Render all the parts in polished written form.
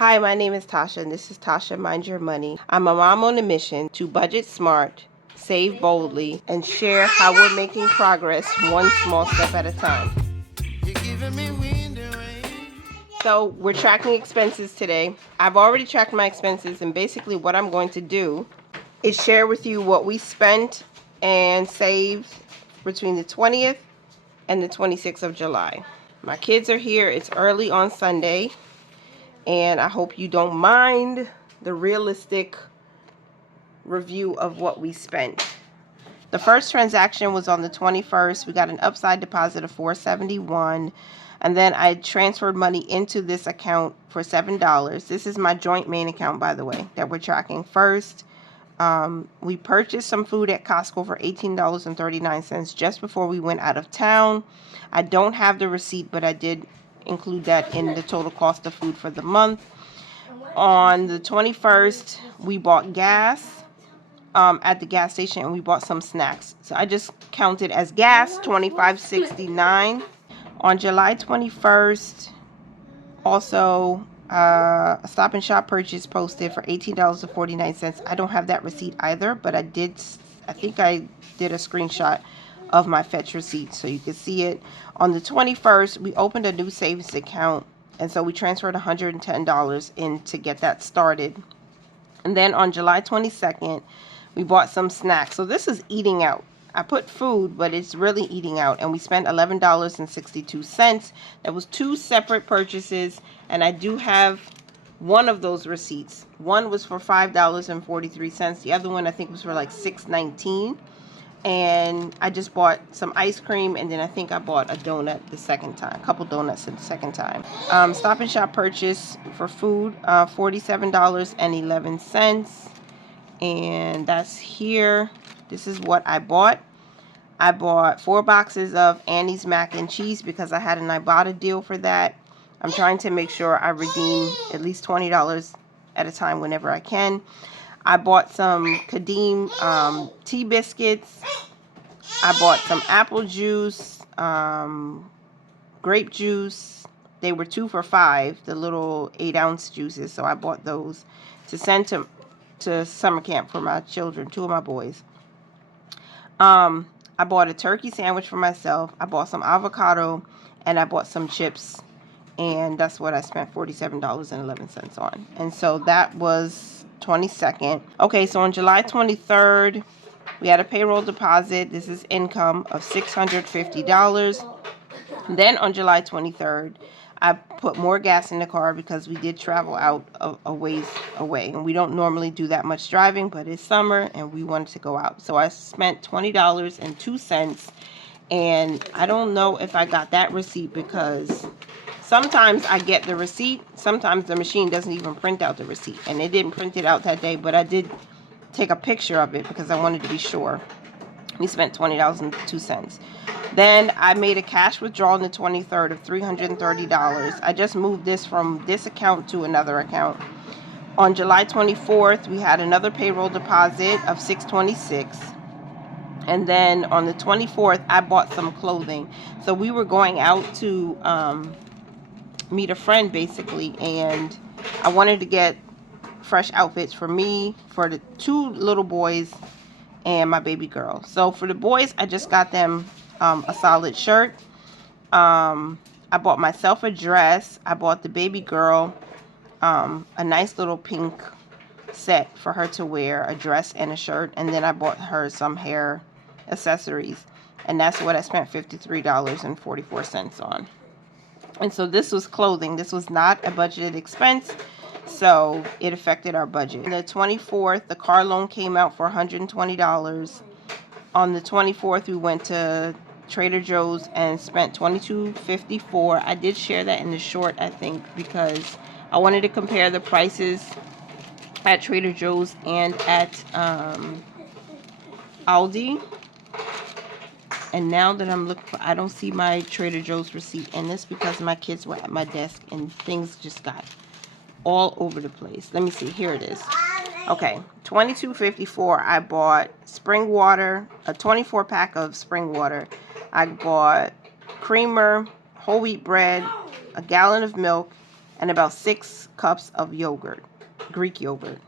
Hi, my name is Tasha, and this is Tasha Mind Your Money. I'm a mom on a mission to budget smart, save boldly, and share how we're making progress one small step at a time. So we're tracking expenses today. I've already tracked my expenses, and basically what I'm going to do is share with you what we spent and saved between the 20th and the 26th of July. My kids are here. It's early on Sunday, and I hope you don't mind the realistic review of what we spent. The first transaction was on the 21st. We got an upside deposit of $471, and then I transferred money into this account for $7. This is my joint main account, by the way, that we're tracking. First, we purchased some food at Costco for $18.39 just before we went out of town. I don't have the receipt, but I did include that in the total cost of food for the month. On the 21st, we bought gas at the gas station, and we bought some snacks. So I just counted as gas, $25.69. On July 21st, also a Stop and Shop purchase posted for $18.49. I don't have that receipt either, but I think I did a screenshot of my fetch receipt so you can see it. On the 21st, we opened a new savings account, and so we transferred $110 in to get that started. And then on July 22nd, we bought some snacks. So this is eating out. I put food, but it's really eating out. And we spent $11.62. That was two separate purchases. And I do have one of those receipts. One was for $5.43. The other one I think was for like $6.19. And I just bought some ice cream, and then I think I bought a donut the second time, a couple donuts the second time. Stop and Shop purchase for food, $47.11, and that's here. This is what I bought. I bought 4 boxes of Annie's mac and cheese because I had an Ibotta deal for that. I'm trying to make sure I redeem at least $20 at a time whenever I can. I bought some Kadeem tea biscuits. I bought some apple juice, grape juice. They were 2 for $5, the little 8-ounce juices. So I bought those to send to summer camp for my children, 2 of my boys. I bought a turkey sandwich for myself. I bought some avocado, and I bought some chips. And that's what I spent $47.11 on. And so that was 22nd. Okay, so on July 23rd, we had a payroll deposit. This is income of $650. Then on July 23rd, I put more gas in the car because we did travel out a ways away. And we don't normally do that much driving, but it's summer and we wanted to go out. So I spent $20.02. And I don't know if I got that receipt because sometimes I get the receipt. Sometimes the machine doesn't even print out the receipt. And it didn't print it out that day, but I did take a picture of it because I wanted to be sure. We spent $20.02. Then I made a cash withdrawal on the 23rd of $330. I just moved this from this account to another account. On July 24th, we had another payroll deposit of $626. And then on the 24th, I bought some clothing. So we were going out to meet a friend, basically, and I wanted to get fresh outfits for me, for the 2 little boys, and my baby girl. So for the boys, I just got them a solid shirt. I bought myself a dress. I bought the baby girl a nice little pink set for her to wear, a dress and a shirt, and then I bought her some hair accessories, and that's what I spent $53.44 on. And so this was clothing. This was not a budgeted expense, so it affected our budget. On the 24th, the car loan came out for $120. On the 24th, we went to Trader Joe's and spent $22.54. I did share that in the short, I think, because I wanted to compare the prices at Trader Joe's and at Aldi. And now that I'm looking for, I don't see my Trader Joe's receipt in this because my kids were at my desk and things just got all over the place. Let me see. Here it is. Okay, $22.54. I bought spring water, a 24-pack of spring water. I bought creamer, whole wheat bread, a gallon of milk, and about 6 cups of yogurt, Greek yogurt.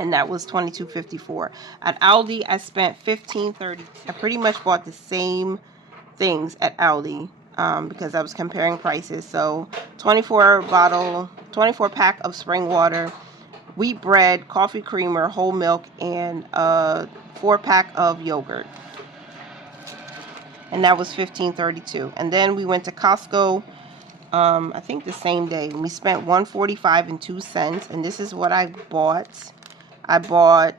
And that was $22.54. At Aldi, I spent $15.30. I pretty much bought the same things at Aldi because I was comparing prices. So 24 pack of spring water, wheat bread, coffee creamer, whole milk, and a 4-pack of yogurt. And that was $15.32. And then we went to Costco, I think the same day. We spent $145.02. And this is what I bought. I bought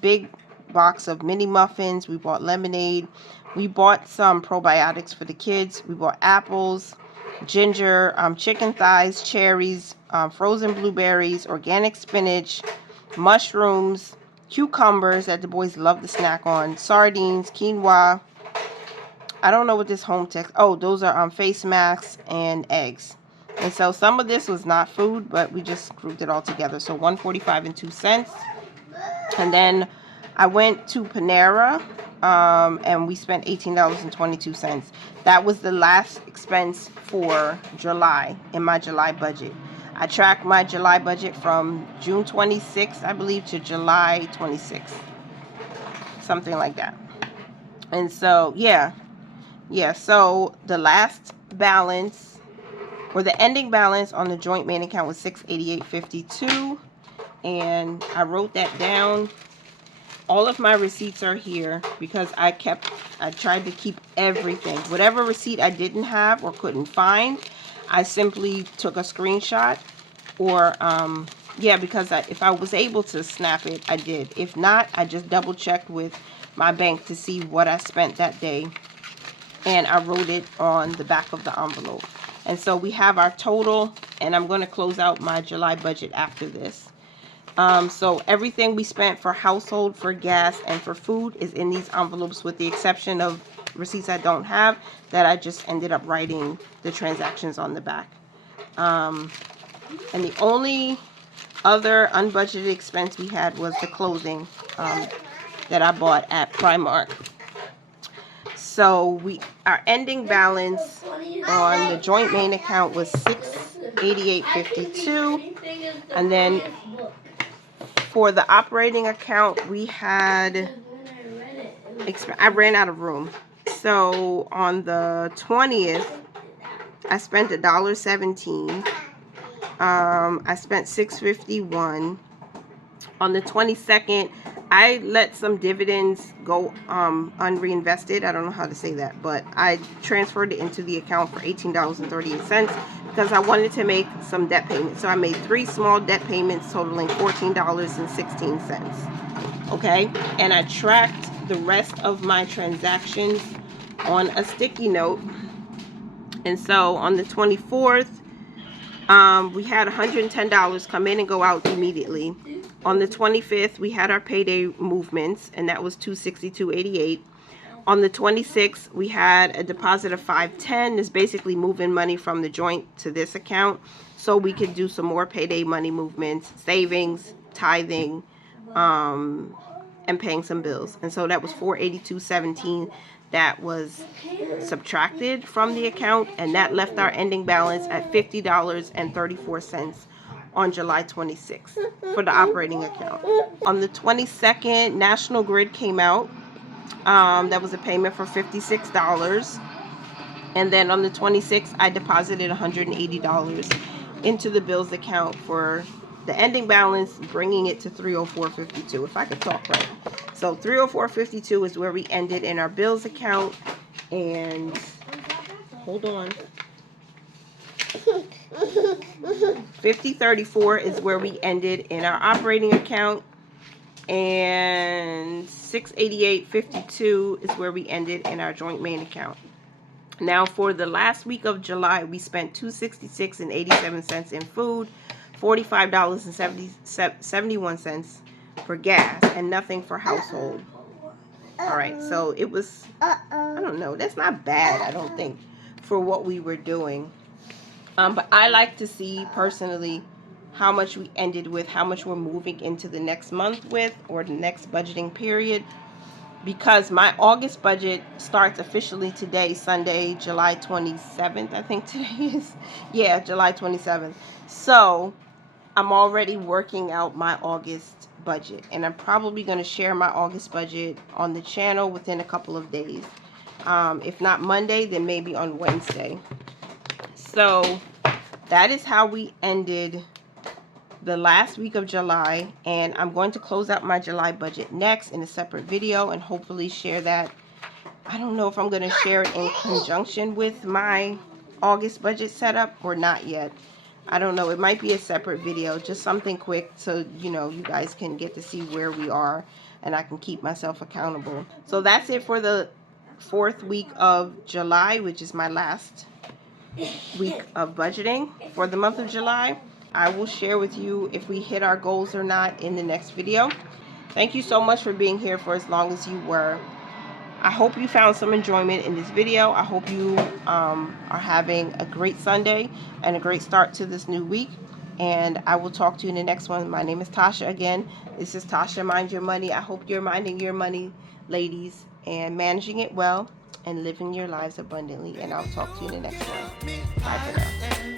big box of mini muffins. We bought lemonade. We bought some probiotics for the kids. We bought apples, ginger, chicken thighs, cherries, frozen blueberries, organic spinach, mushrooms, cucumbers that the boys love to snack on, sardines, quinoa. I don't know what this home text. Oh, those are face masks and eggs. And so some of this was not food, but we just grouped it all together. So $145.02. And then I went to Panera, and we spent $18.22. That was the last expense for July in my July budget. I tracked my July budget from June 26th, I believe, to July 26th. Something like that. And so, yeah, so the last balance, or the ending balance on the joint main account was $688.52, and I wrote that down. All of my receipts are here because I tried to keep everything. Whatever receipt I didn't have or couldn't find, I simply took a screenshot, or because if I was able to snap it, I did. If not, I just double checked with my bank to see what I spent that day, and I wrote it on the back of the envelope. And so we have our total, and I'm going to close out my July budget after this. So everything we spent for household, for gas, and for food is in these envelopes, with the exception of receipts I don't have that I just ended up writing the transactions on the back. And the only other unbudgeted expense we had was the clothing that I bought at Primark. So our ending balance on the joint main account was $688.52, and then for the operating account we had, I ran out of room. So on the 20th, I spent $1.17. I spent $6.51. On the 22nd, I let some dividends go unreinvested. I don't know how to say that, but I transferred it into the account for $18.38 because I wanted to make some debt payments. So I made 3 small debt payments totaling $14.16. Okay, and I tracked the rest of my transactions on a sticky note. And so on the 24th, we had $110 come in and go out immediately. On the 25th, we had our payday movements, and that was $262.88. On the 26th, we had a deposit of $510. It's basically moving money from the joint to this account so we could do some more payday money movements, savings, tithing, and paying some bills. And so that was $482.17 that was subtracted from the account, and that left our ending balance at $50.34 on July 26th for the operating account. On the 22nd, National Grid came out. That was a payment for $56. And then on the 26th, I deposited $180 into the bills account for the ending balance, bringing it to $304.52, if I could talk right. So $304.52 is where we ended in our bills account. And hold on. $50.34 is where we ended in our operating account, and $688.52 is where we ended in our joint main account. Now for the last week of July, we spent $266.87 in food, $45.71 for gas, and nothing for household. All right, so it was, I don't know, that's not bad, I don't think, for what we were doing. But I like to see personally how much we ended with, how much we're moving into the next month with, or the next budgeting period. because my August budget starts officially today, Sunday, July 27th, I think today is. Yeah, July 27th. So I'm already working out my August budget, and I'm probably going to share my August budget on the channel within a couple of days. If not Monday, then maybe on Wednesday. So that is how we ended the last week of July, and I'm going to close out my July budget next in a separate video and hopefully share that. I don't know if I'm going to share it in conjunction with my August budget setup or not yet. I don't know. It might be a separate video, just something quick so you guys can get to see where we are and I can keep myself accountable. So that's it for the 4th week of July, which is my last week of budgeting for the month of July. I will share with you if we hit our goals or not in the next video. Thank you so much for being here for as long as you were. I hope you found some enjoyment in this video. I hope you are having a great Sunday and a great start to this new week. And I will talk to you in the next one. My name is Tasha again. This is Tasha Mind Your Money. I hope you're minding your money, ladies, and managing it well and living your lives abundantly. And I'll talk to you in the next one. Bye for now.